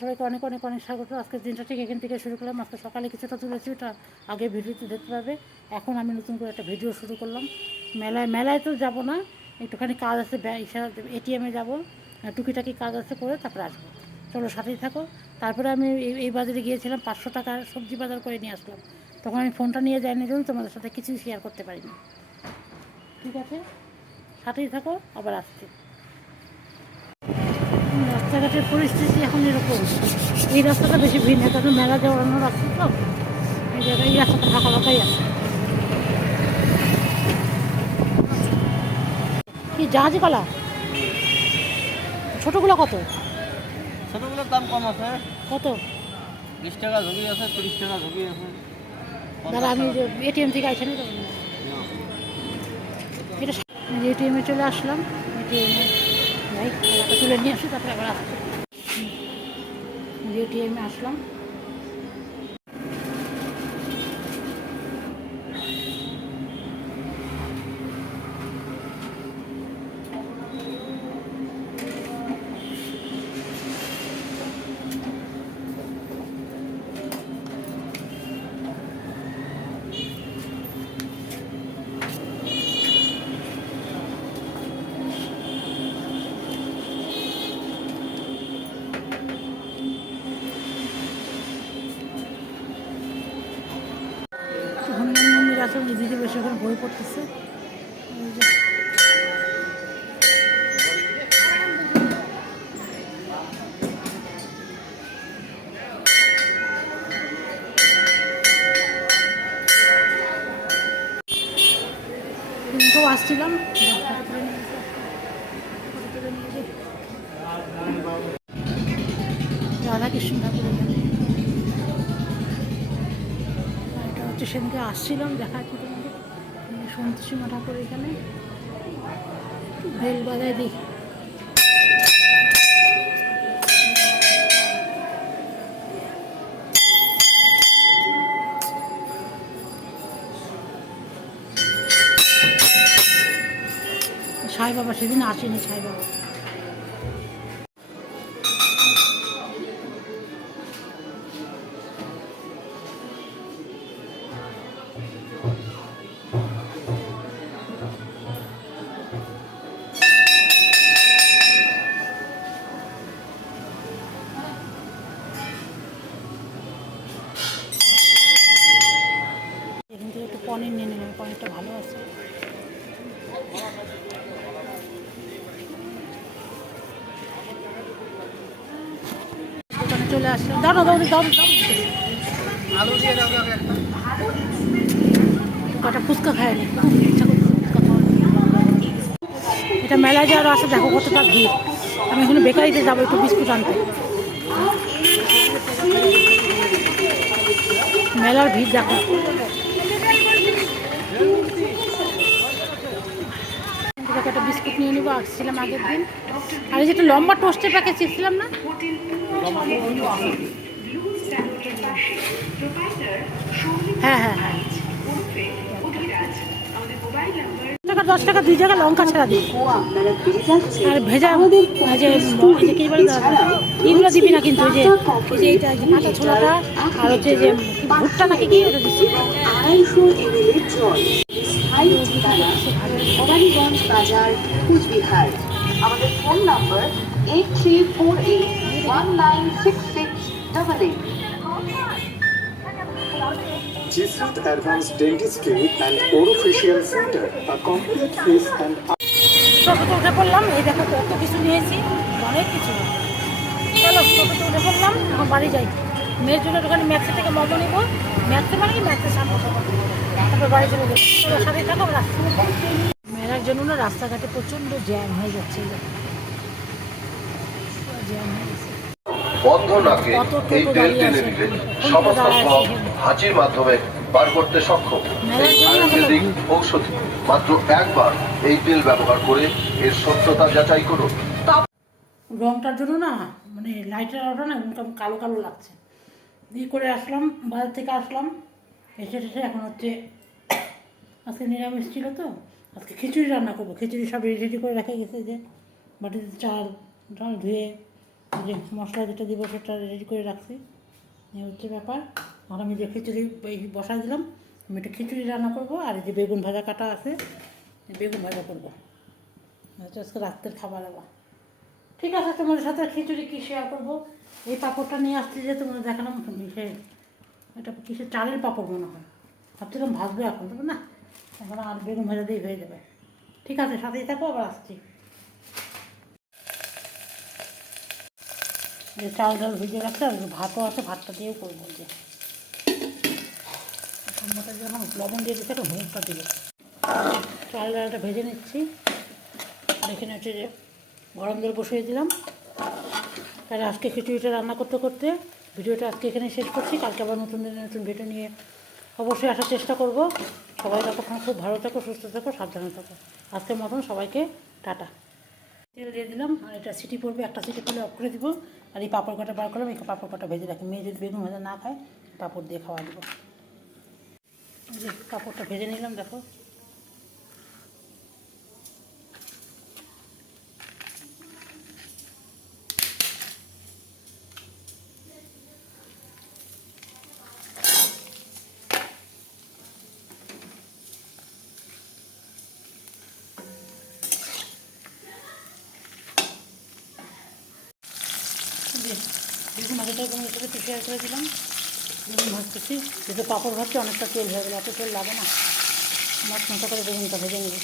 সবাইকে অনেক অনেক অনেক স্বাগত। আজকের দিনটা ঠিক এখান থেকে শুরু করলাম। আজকে সকালে কিছুটা তুলেছি, ওটা আগে ভিডিওতে দেখতে পাবে। এখন আমি নতুন করে একটা ভিডিও শুরু করলাম। মেলায় তো যাব না, একটুখানি কাজ আছে, এটিএমে যাব, টুকিটাকি কাজ আছে, করে তারপরে আসবো। চলো সাথেই থাকো। তারপরে আমি এই বাজারে গিয়েছিলাম, 500 টাকার সবজি বাজার করে নিয়ে আসলাম। তখন আমি ফোনটা নিয়ে যাইনি জন্য তোমাদের সাথে কিছুই শেয়ার করতে পারিনি। ঠিক আছে, সাথেই থাকো, আবার আসছি। রাস্তাঘাটের পরিস্থিতি এখন এরকম। এই রাস্তাটা বেশি ভিড় নেই, কারণ মেলা যাওয়ার অন্য রাস্তা তো। এই জায়গায় এই রাস্তাটা ফাঁকা ফাঁকাই আছে। কি জাহাজি কলা ছোটোগুলো কত? ছোটগুলোর দাম কম আছে। কত? 20 টাকা ঝুঁকি আছে, 30 টাকা ঝুঁকি আছে। দাদা আমি এটিএম থেকে আইসি না তো, এটা এটিএমে চলে আসলাম। এটিএমে যাই, টাকাটা তুলে নিয়ে আসি, তারপরে আবার আসছি। এটিএমে আসলাম। হনুমান মন্দির আছে, উনি দিদি বসে ওখানে বই পড়তেছে। ওই যে তো আসছিলাম, রাধাকৃষ্ণ ঠাকুর এখানে। এটা হচ্ছে সেদিনকে আসছিলাম, দেখাচ্ছি তোমাদের সন্তোষীমা ঠাকুর এখানে। বেল বাজায় দিই। সাই বাবা সেদিন আসেনি, সাই বাবা। এখান থেকে একটু পনির নিয়ে নিলাম, পনিরটা ভালো আছে। দোকানে চলে আসলাম। দাও না, দাও দাও দাও। আলু দিয়ে দাও একটা। কটা ফুচকা খায় নি, ইচ্ছা করছে ফুচকা খাওয়ার। এটা মেলায় যাওয়ার আসে, দেখো কতটা ভিড়। আমি এখানে বেকারিতে যাবো একটু বিস্কুট আনতে। মেলার ভিড় দেখো। একটা বিস্কুট নিয়ে নিবো, আসছিলাম আগের দিন। আর এই যেটা লম্বা টোস্টের প্যাকেট চেয়েছিলাম না, হ্যাঁ হ্যাঁ হ্যাঁ, 10 টাকা 2 জায়গা লঙ্কা ছাড়া দিই। আর ভেজা যে কি বলে এগুলো দিবি না কিন্তু, যে এইটা কাঁচা ছোলাটা আর হচ্ছে যে ভুট্টা নাকি কি ওটা দিচ্ছি। ভবানীগঞ্জ বাজার, কুচবিহার। আমাদের phone number 8348196688। Jisrat Advanced Dentistry and Orofacial Center, a complete face and টোটোতে উঠে পড়লাম। এই দেখো কত কিছু নিয়েছি, অনেক কিছু। চলো টোটোতে উঠে পড়লাম, এখন বাড়ি যাই। মেয়ের জন্য ওখানে ম্যাক্সি থেকে মোমো নিব। ম্যাক্সি মানে কি, ম্যাক্সের সামনে, তারপর বাড়ি চলে যাবো। চলো সাথে থাকো। মেলার জন্য না রাস্তাঘাটে প্রচণ্ড জ্যাম হয়ে যাচ্ছে, জ্যাম হয়ে গেছে। বন্ধ নাকে এই তেল টেনে দিলে সমস্ত ব্লক হাঁচির মাধ্যমে বার করতে সক্ষম। এই আয়ুর্বেদিক ঔষধি মাত্র একবার এই তেল ব্যবহার করে এর সত্যতা যাচাই করুন। রংটার জন্য না, মানে লাইটের আলোটা না কেমন কালো কালো লাগছে। দিয়ে করে আসলাম, বাজার থেকে আসলাম, এসে এখন হচ্ছে আজকে নিরামিষ ছিল তো, আজকে খিচুড়ি রান্না করবো। খিচুড়ি সব রেডি করে রেখে গেছে, যে বাটিতে চাল ডাল ধুয়ে যে মশলা যেটা দিব সেটা রেডি করে রাখছি, এই হচ্ছে ব্যাপার। আর আমি যে খিচুড়ি বসাই দিলাম, আমি একটা খিচুড়ি রান্না করবো, আর এই যে বেগুন ভাজা কাটা আছে, বেগুন ভাজা করবো। হচ্ছে আজকে রাত্রের খাবার আবার। ঠিক আছে, তোমাদের সাথে খিচুড়ি কী শেয়ার করবো। এই পাঁপড়টা নিয়ে আসছি যে তোমরা দেখালাম, সে এটা কিসের চালের পাঁপড় মনে হয়, ভাবছিলাম ভাজবো এখন, তবে না এখন আর বেগুন ভাজা দিয়ে হয়ে যাবে। ঠিক আছে, সাথেই থাকো, আবার আসছি। যে চাল ডাল ভিজিয়ে রাখতে, আর ভাতও আছে, ভাতটা দিয়েও করবো। যে সম্মতা যখন লবণ দিয়ে দিচ্ছে, একটা ভুঁকটা দিল। চাল ডালটা ভেজে নিচ্ছি, আর এখানে হচ্ছে যে গরম জল বসিয়ে দিলাম। তাহলে আজকে খিচুড়িটা রান্না করতে করতে ভিডিওটা আজকে এখানে শেষ করছি। কালকে আবার নতুন দিনে নতুন ভিডিও নিয়ে অবশ্যই আসার চেষ্টা করব। সবাই ততক্ষণ খুব ভালো থাকো, সুস্থ থাকো, সাবধানে থাকো। আজকের মতন সবাইকে টাটা। তেল দিয়ে দিলাম, আর এটা সিটি পড়বে, একটা সিটি পড়লে অফ করে দিব। আর এই পাঁপড় কটা বার করলাম, এই পাঁপড় কটা ভেজে রাখি। মেয়ে যদি বেগুন ভাজা না খায়, পাঁপড় দিয়ে খাওয়া দেবো। যে পাঁপড়টা ভেজে নিলাম, দেখো। বেগুন ভাজাটা তোমার সাথে শেয়ার করে দিলাম। বেগুন ভাজতেছি, যেহেতু পাঁপড় ভাজতে অনেকটা তেল হয়ে গেলে, এত তেল লাগে না। মাছ মতো করে বেগুনটা ভেজে নেবে।